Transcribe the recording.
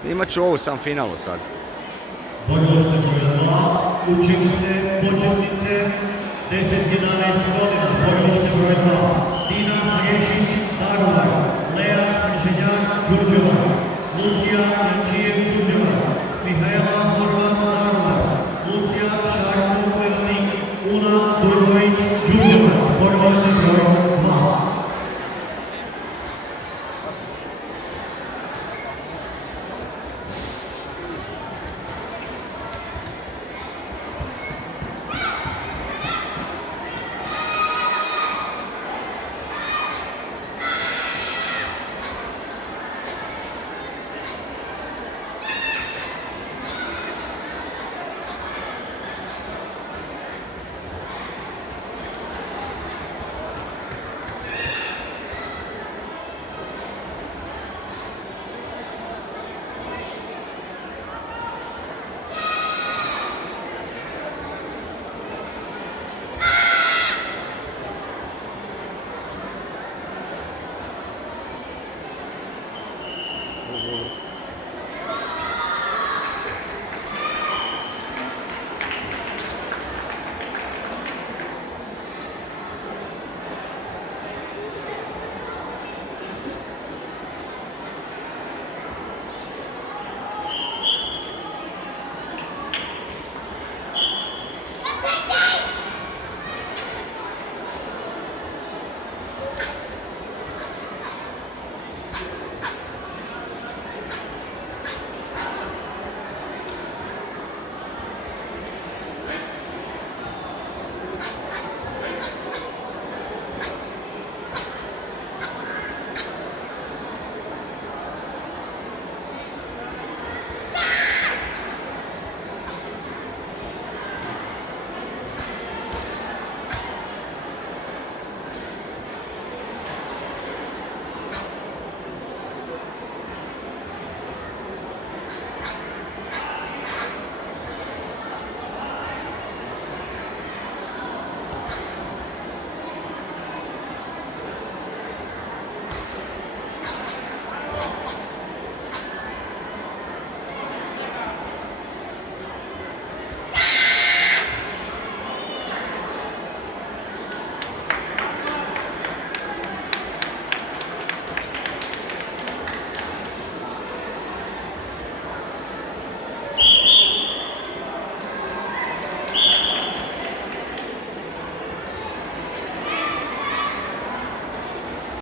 Snimat ću ovu sam finalu sad. Borilište broj 2, učenice, početnice, 10-11 godina, borilište broj 2, Dina Marešić, Daruvar, Lea Krženjak, Đurđevac, Lucija Jančijev, Đurđevac, Mihajla Horvat, Daruvar, Lucija Šarko, Klevanik, Una Durgović, Đurđevac, borilište broj 2. Hvala.